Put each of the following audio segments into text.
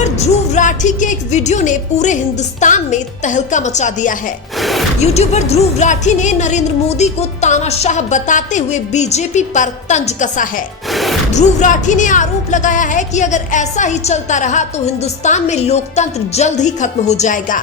YouTuber Dhruv Rathee के एक video ने पूरे हिंदुस्तान में तहलका मचा दिया है। यूट्यूबर ध्रुव राठी ने नरेंद्र मोदी को तानाशाह बताते हुए बीजेपी पर तंज कसा है। ध्रुव राठी ने आरोप लगाया है कि अगर ऐसा ही चलता रहा तो हिंदुस्तान में लोकतंत्र जल्द ही खत्म हो जाएगा।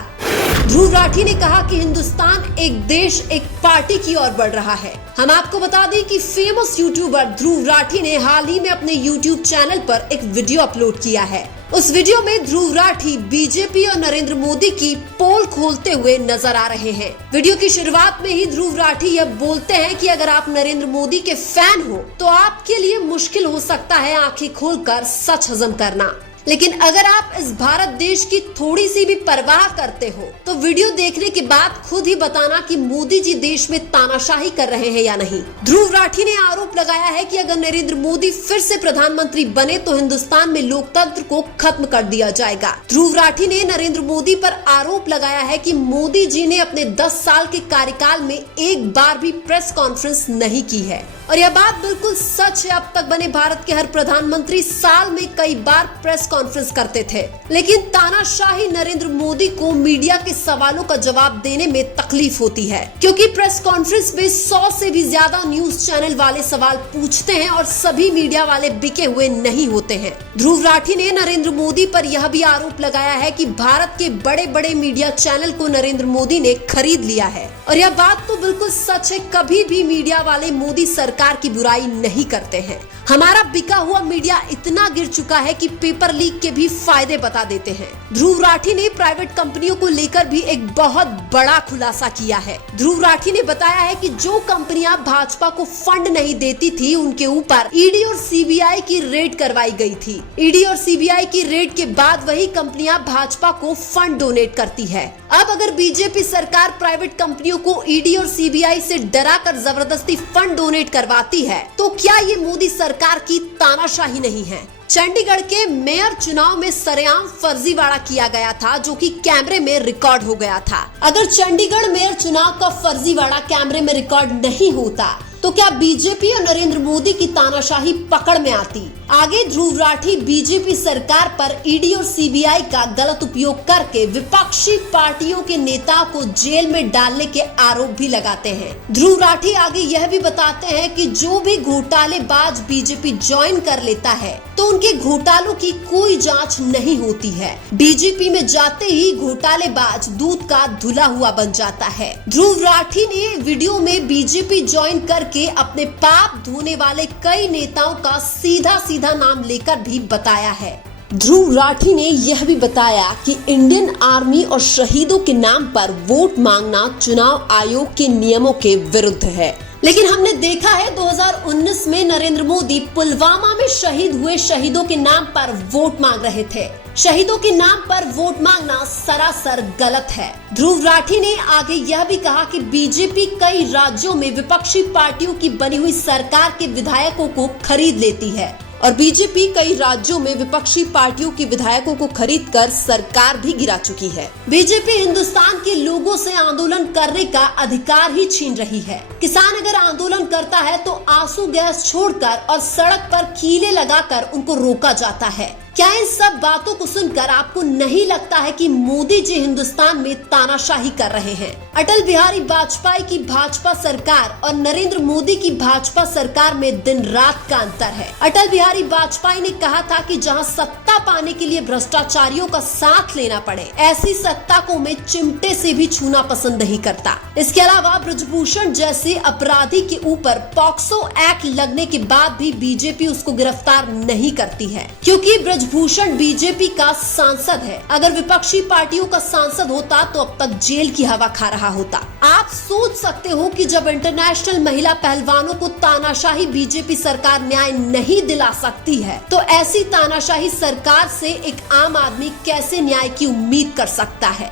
ध्रुव राठी ने कहा कि हिंदुस्तान एक देश एक पार्टी की ओर बढ़ रहा है। हम आपको बता दें कि फेमस यूट्यूबर ध्रुव राठी ने हाल ही में अपने यूट्यूब चैनल पर एक वीडियो अपलोड किया है। उस वीडियो में ध्रुव राठी बीजेपी और नरेंद्र मोदी की पोल खोलते हुए नजर आ रहे हैं। वीडियो की शुरुआत में ही ध्रुव राठी यह बोलते हैं कि अगर आप नरेंद्र मोदी के फैन हो तो आपके लिए मुश्किल हो सकता है आंखें खोलकर सच हजम करना, लेकिन अगर आप इस भारत देश की थोड़ी सी भी परवाह करते हो तो वीडियो देखने के बाद खुद ही बताना कि मोदी जी देश में तानाशाही कर रहे हैं या नहीं। ध्रुव राठी ने आरोप लगाया है कि अगर नरेंद्र मोदी फिर से प्रधानमंत्री बने तो हिंदुस्तान में लोकतंत्र को खत्म कर दिया जाएगा। ध्रुव राठी ने नरेंद्र मोदी पर आरोप लगाया है कि मोदी जी ने अपने 10 साल के कार्यकाल में एक बार भी प्रेस कॉन्फ्रेंस नहीं की है और यह बात बिल्कुल सच है। अब तक बने भारत के हर प्रधानमंत्री साल में कई बार प्रेस कॉन्फ्रेंस करते थे, लेकिन तानाशाही नरेंद्र मोदी को मीडिया के सवालों का जवाब देने में तकलीफ होती है, क्योंकि प्रेस कॉन्फ्रेंस में 100 से भी ज्यादा न्यूज चैनल वाले सवाल पूछते हैं और सभी मीडिया वाले बिके हुए नहीं होते हैं। ध्रुव राठी ने नरेंद्र मोदी पर यह भी आरोप लगाया है कि भारत के बड़े बड़े मीडिया चैनल को नरेंद्र मोदी ने खरीद लिया है और यह बात तो बिल्कुल सच है। कभी भी मीडिया वाले मोदी सरकार की बुराई नहीं करते हैं। हमारा बिका हुआ मीडिया इतना गिर चुका है कि पेपर लीक के भी फायदे बता देते हैं। ध्रुव राठी ने प्राइवेट कंपनियों को लेकर भी एक बहुत बड़ा खुलासा किया है। ध्रुव राठी ने बताया है कि जो कंपनियां भाजपा को फंड नहीं देती थी उनके ऊपर ईडी और सीबीआई की रेड करवाई गई थी। ईडी और सीबीआई की रेड के बाद वही कंपनियां भाजपा को फंड डोनेट करती है। अब अगर बीजेपी सरकार प्राइवेट कंपनियों को ईडी और सीबीआई से डराकर जबरदस्ती फंड डोनेट करवाती है तो क्या ये मोदी सरकार की तानाशाही नहीं है? चंडीगढ़ के मेयर चुनाव में सरेआम फर्जीवाड़ा किया गया था जो कि कैमरे में रिकॉर्ड हो गया था। अगर चंडीगढ़ मेयर चुनाव का फर्जीवाड़ा कैमरे में रिकॉर्ड नहीं होता तो क्या बीजेपी और नरेंद्र मोदी की तानाशाही पकड़ में आती? आगे ध्रुव राठी बीजेपी सरकार पर ईडी और सीबीआई का गलत उपयोग करके विपक्षी पार्टियों के नेताओं को जेल में डालने के आरोप भी लगाते हैं। ध्रुव राठी आगे यह भी बताते हैं कि जो भी घोटालेबाज बीजेपी ज्वाइन कर लेता है तो उनके घोटालों की कोई जांच नहीं होती है। बीजेपी में जाते ही घोटालेबाज दूध का धुला हुआ बन जाता है। ध्रुव राठी ने वीडियो में बीजेपी ज्वाइन करके अपने पाप धोने वाले कई नेताओं का सीधा सीधा नाम लेकर भी बताया है। ध्रुव राठी ने यह भी बताया कि इंडियन आर्मी और शहीदों के नाम पर वोट मांगना चुनाव आयोग के नियमों के विरुद्ध है, लेकिन हमने देखा है 2019 में नरेंद्र मोदी पुलवामा में शहीद हुए शहीदों के नाम पर वोट मांग रहे थे। शहीदों के नाम पर वोट मांगना सरासर गलत है। ध्रुव राठी ने आगे यह भी कहा कि बीजेपी कई राज्यों में विपक्षी पार्टियों की बनी हुई सरकार के विधायकों को खरीद लेती है और बीजेपी कई राज्यों में विपक्षी पार्टियों के विधायकों को खरीदकर सरकार भी गिरा चुकी है। बीजेपी हिंदुस्तान के लोगों से आंदोलन करने का अधिकार ही छीन रही है। किसान अगर आंदोलन करता है तो आंसू गैस छोड़कर और सड़क पर कीले लगाकर उनको रोका जाता है। क्या इन सब बातों को सुनकर आपको नहीं लगता है कि मोदी जी हिंदुस्तान में तानाशाही कर रहे हैं? अटल बिहारी वाजपेयी की भाजपा सरकार और नरेंद्र मोदी की भाजपा सरकार में दिन रात का अंतर है। अटल बिहारी वाजपेयी ने कहा था कि जहां सत्ता पाने के लिए भ्रष्टाचारियों का साथ लेना पड़े, ऐसी सत्ता को मैं चिमटे से भी छूना पसंद नहीं करता। इसके अलावा ब्रजभूषण जैसे अपराधी के ऊपर पॉक्सो एक्ट लगने के बाद भी बीजेपी उसको गिरफ्तार नहीं करती है, क्योंकि ब्रजभूषण बीजेपी का सांसद है। अगर विपक्षी पार्टियों का सांसद होता तो अब तक जेल की हवा खा रहा होता। आप सोच सकते हो कि जब इंटरनेशनल महिला पहलवानों को तानाशाही बीजेपी सरकार न्याय नहीं दिला सकती है तो ऐसी तानाशाही सरकार से एक आम आदमी कैसे न्याय की उम्मीद कर सकता है?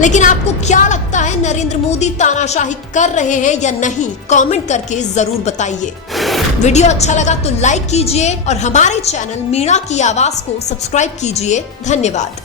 लेकिन आपको क्या लगता है, नरेंद्र मोदी तानाशाही कर रहे हैं या नहीं? कमेंट करके जरूर बताइए। वीडियो अच्छा लगा तो लाइक कीजिए और हमारे चैनल मीणा की आवाज को सब्सक्राइब कीजिए। धन्यवाद।